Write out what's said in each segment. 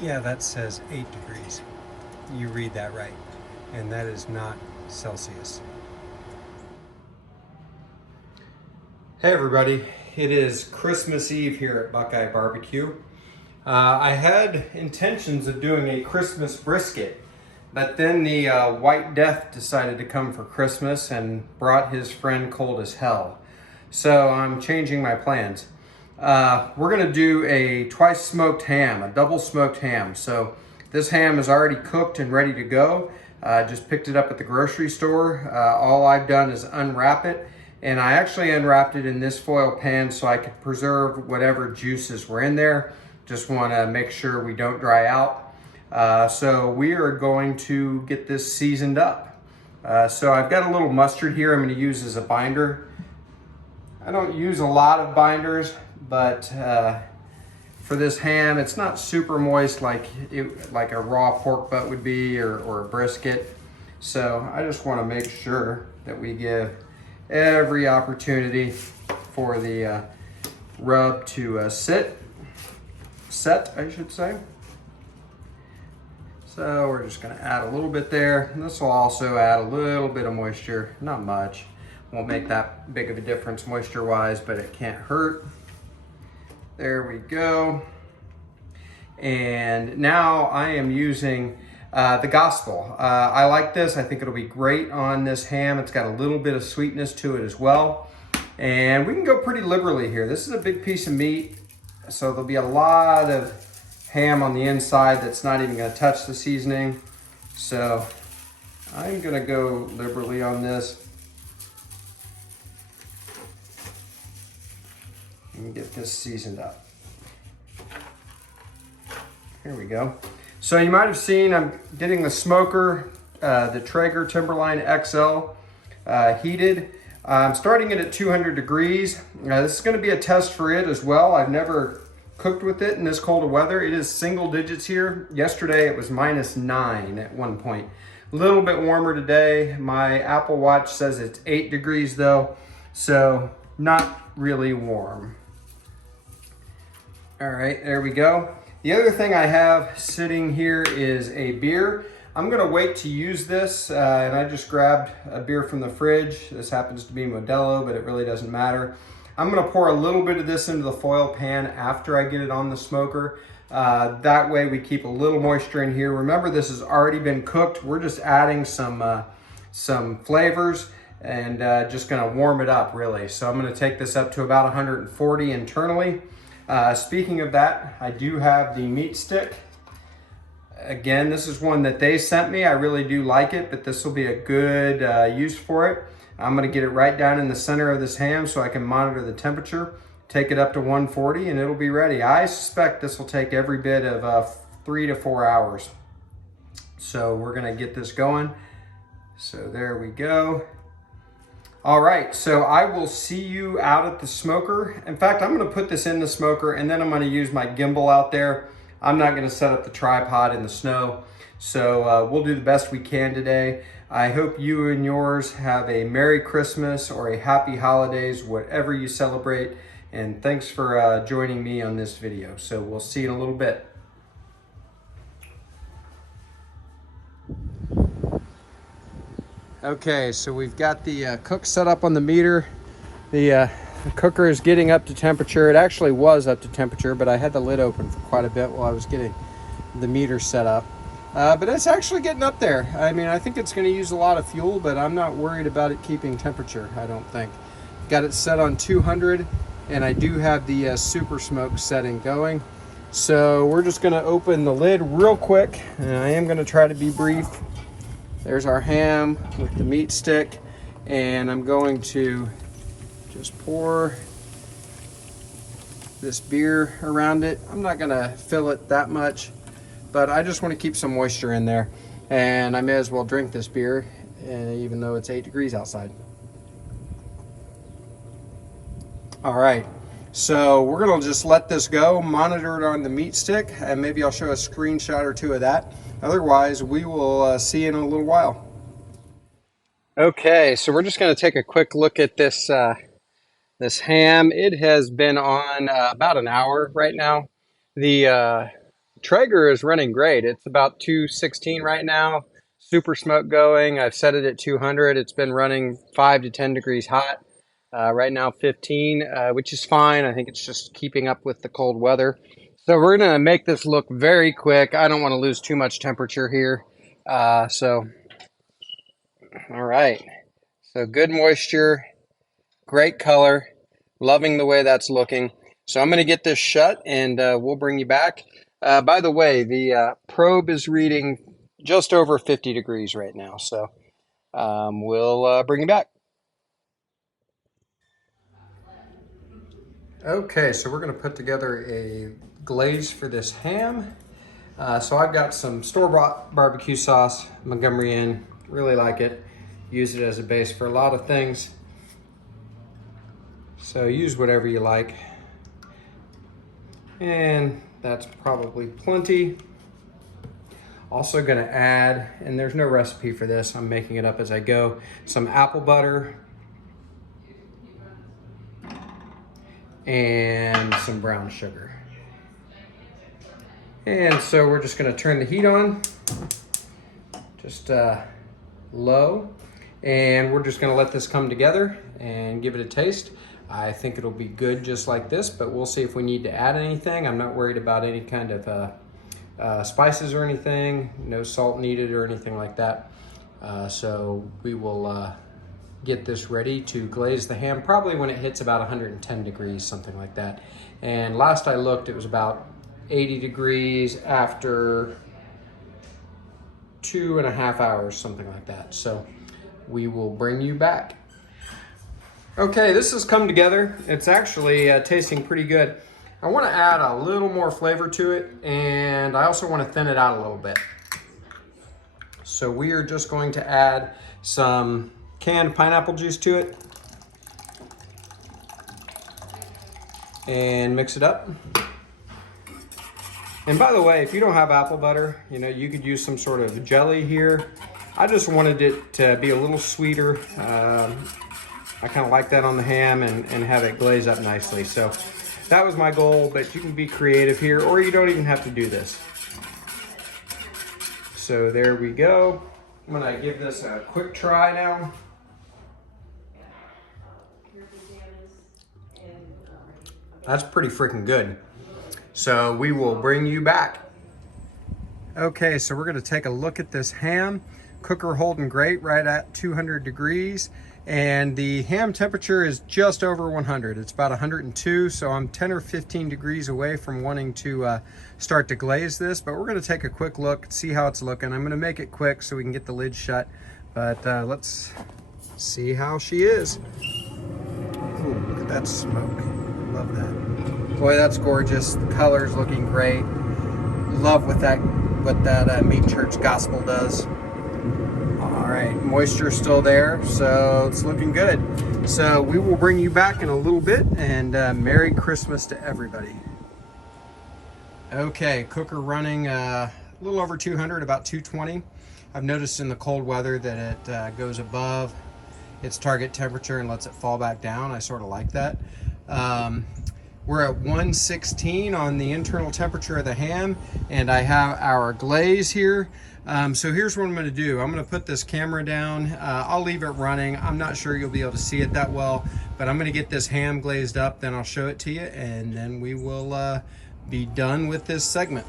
Yeah, that says 8 degrees. You read that right. And that is not Celsius. Hey everybody, it is Christmas Eve here at BuQeye Barbecue. I had intentions of doing a Christmas brisket, but then the White Death decided to come for Christmas and brought his friend cold as hell. So I'm changing my plans. We're gonna do a twice smoked ham, a double smoked ham. So this ham is already cooked and ready to go. Just picked it up at the grocery store. All I've done is unwrap it, and I actually unwrapped it in this foil pan so I could preserve whatever juices were in there. Just want to make sure we don't dry out. So we are going to get this seasoned up. So I've got a little mustard here I'm going to use as a binder. I don't use a lot of binders, but for this ham, it's not super moist like a raw pork butt would be, or a brisket. So I just want to make sure that we give every opportunity for the rub to set, I should say. So we're just going to add a little bit there. And this will also add a little bit of moisture, not much. Won't make that big of a difference moisture-wise, but it can't hurt. There we go. And now I am using the Gospel. I like this. I think it'll be great on this ham. It's got a little bit of sweetness to it as well. And we can go pretty liberally here. This is a big piece of meat, so there'll be a lot of ham on the inside that's not even going to touch the seasoning. So I'm going to go liberally on this. And get this seasoned up. Here we go. So you might have seen I'm getting the smoker, the Traeger Timberline XL heated. I'm starting it at 200 degrees. This is going to be a test for it as well. I've never cooked with it in this cold of weather. It is single digits here. Yesterday it was -9 at one point. A little bit warmer today. My Apple Watch says it's 8 degrees though, so not really warm. All right, there we go. The other thing I have sitting here is a beer. I'm gonna wait to use this, and I just grabbed a beer from the fridge. This happens to be Modelo, but it really doesn't matter. I'm gonna pour a little bit of this into the foil pan after I get it on the smoker. That way we keep a little moisture in here. Remember, this has already been cooked. We're just adding some flavors and just gonna warm it up really. So I'm gonna take this up to about 140 internally. Speaking of that, I do have the MeatStick. Again, this is one that they sent me. I really do like it, but this will be a good use for it. I'm gonna get it right down in the center of this ham so I can monitor the temperature, take it up to 140, and it'll be ready. I suspect this will take every bit of 3 to 4 hours. So we're gonna get this going. So there we go. All right, so I will see you out at the smoker. In fact, I'm gonna put this in the smoker and then I'm gonna use my gimbal out there. I'm not gonna set up the tripod in the snow. So we'll do the best we can today. I hope you and yours have a Merry Christmas or a Happy Holidays, whatever you celebrate. And thanks for joining me on this video. So we'll see you in a little bit. Okay, so we've got the cook set up on the meter. The cooker is getting up to temperature. It actually was up to temperature, but I had the lid open for quite a bit while I was getting the meter set up. But it's actually getting up there. I mean, I think it's going to use a lot of fuel, but I'm not worried about it keeping temperature, I don't think. Got it set on 200, and I do have the super smoke setting going. So we're just going to open the lid real quick, and I am going to try to be brief. There's our ham with the MeatStick, and I'm going to just pour this beer around it. I'm not gonna fill it that much, but I just want to keep some moisture in there, and I may as well drink this beer even though it's 8 degrees outside. All right, so we're gonna just let this go, monitor it on the MeatStick, and maybe I'll show a screenshot or two of that. Otherwise, we will see you in a little while. Okay, so we're just going to take a quick look at this this ham. It has been on about an hour right now. The Traeger is running great. It's about 216 right now. Super smoke going. I've set it at 200. It's been running 5 to 10 degrees hot. Right now 15, which is fine. I think it's just keeping up with the cold weather. So we're going to make this look very quick. I don't want to lose too much temperature here. All right. So good moisture, great color. Loving the way that's looking. So I'm going to get this shut and we'll bring you back. By the way, the probe is reading just over 50 degrees right now. So we'll bring you back. Okay, so we're going to put together a glaze for this ham. So I've got some store-bought barbecue sauce, Montgomery Inn. Really like it. Use it as a base for a lot of things. So use whatever you like. And that's probably plenty. Also going to add, and there's no recipe for this, I'm making it up as I go, some apple butter and some brown sugar. And so we're just going to turn the heat on, just low, and we're just going to let this come together and give it a taste. I think it'll be good just like this, but we'll see if we need to add anything. I'm not worried about any kind of spices or anything, no salt needed or anything like that. So we will get this ready to glaze the ham probably when it hits about 110 degrees, something like that. And last I looked, it was about 80 degrees after 2.5 hours, something like that. So we will bring you back. Okay, this has come together. It's actually tasting pretty good. I want to add a little more flavor to it, and I also want to thin it out a little bit. So we are just going to add some canned pineapple juice to it and mix it up. And by the way, if you don't have apple butter, you could use some sort of jelly here. I just wanted it to be a little sweeter. I kind of like that on the ham and have it glaze up nicely. So that was my goal, but you can be creative here, or you don't even have to do this. So there we go. I'm gonna give this a quick try now. That's pretty freaking good. So we will bring you back. Okay, so we're gonna take a look at this ham. Cooker holding great, right at 200 degrees. And the ham temperature is just over 100. It's about 102, so I'm 10 or 15 degrees away from wanting to start to glaze this, but we're gonna take a quick look, see how it's looking. I'm gonna make it quick so we can get the lid shut, but let's see how she is. Ooh, look at that smoke. Love that. Boy, that's gorgeous. The color's looking great. Love what that Meat Church Gospel does. All right, moisture's still there, so it's looking good. So we will bring you back in a little bit, and Merry Christmas to everybody. Okay, cooker running a little over 200, about 220. I've noticed in the cold weather that it goes above its target temperature and lets it fall back down. I sort of like that. We're at 116 on the internal temperature of the ham, and I have our glaze here. So here's what I'm going to do. I'm going to put this camera down. I'll leave it running. I'm not sure you'll be able to see it that well, but I'm going to get this ham glazed up, then I'll show it to you, and then we will be done with this segment.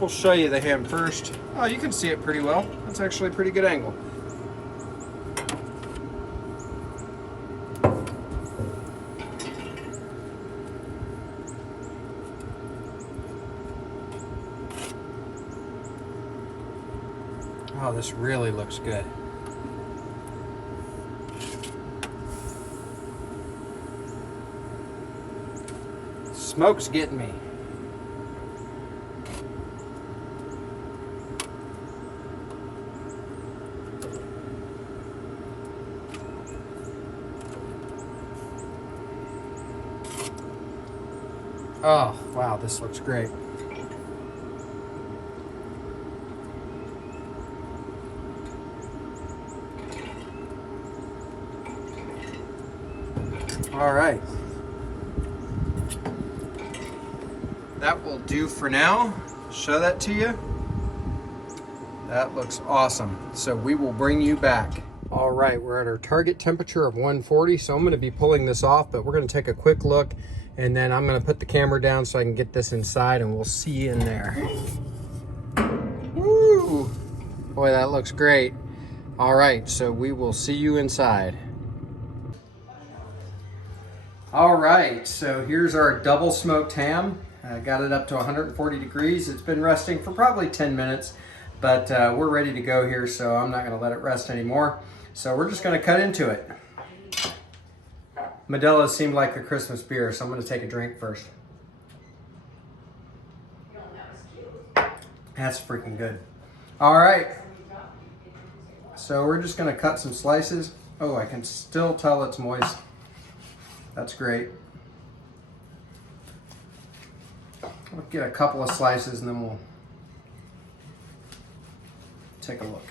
We'll show you the ham first. Oh, you can see it pretty well. That's actually a pretty good angle. Oh, this really looks good. Smoke's getting me. Oh, wow, this looks great. All right. That will do for now. Show that to you. That looks awesome. So we will bring you back. All right, we're at our target temperature of 140. So I'm gonna be pulling this off, but we're gonna take a quick look and then I'm gonna put the camera down so I can get this inside and we'll see you in there. Woo! Boy, that looks great. All right, so we will see you inside. All right, so here's our double smoked ham. I got it up to 140 degrees. It's been resting for probably 10 minutes, but we're ready to go here, so I'm not gonna let it rest anymore. So we're just gonna cut into it. Modelo's seemed like a Christmas beer, so I'm gonna take a drink first. That's freaking good. All right, so we're just gonna cut some slices. Oh, I can still tell it's moist. That's great. We'll get a couple of slices and then we'll take a look.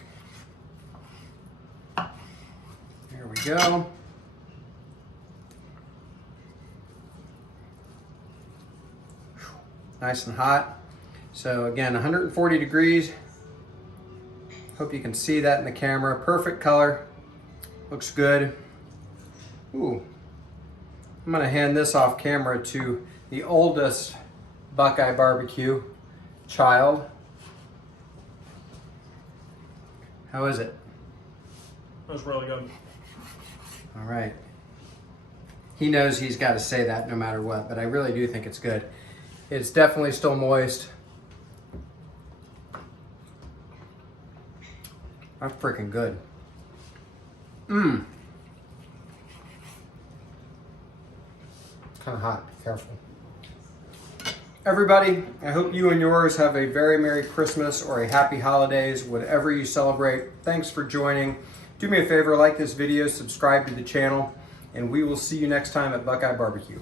Here we go. Nice and hot. So again, 140 degrees. Hope you can see that in the camera. Perfect color. Looks good. Ooh. I'm gonna hand this off camera to the oldest BuQeye barbecue child. How is it? That was really good. All right. He knows he's got to say that no matter what, but I really do think it's good. It's definitely still moist. That's freaking good. Mmm. Kind of hot, be careful. Everybody, I hope you and yours have a very Merry Christmas or a Happy Holidays, whatever you celebrate. Thanks for joining. Do me a favor, like this video, subscribe to the channel, and we will see you next time at BuQeye Barbecue.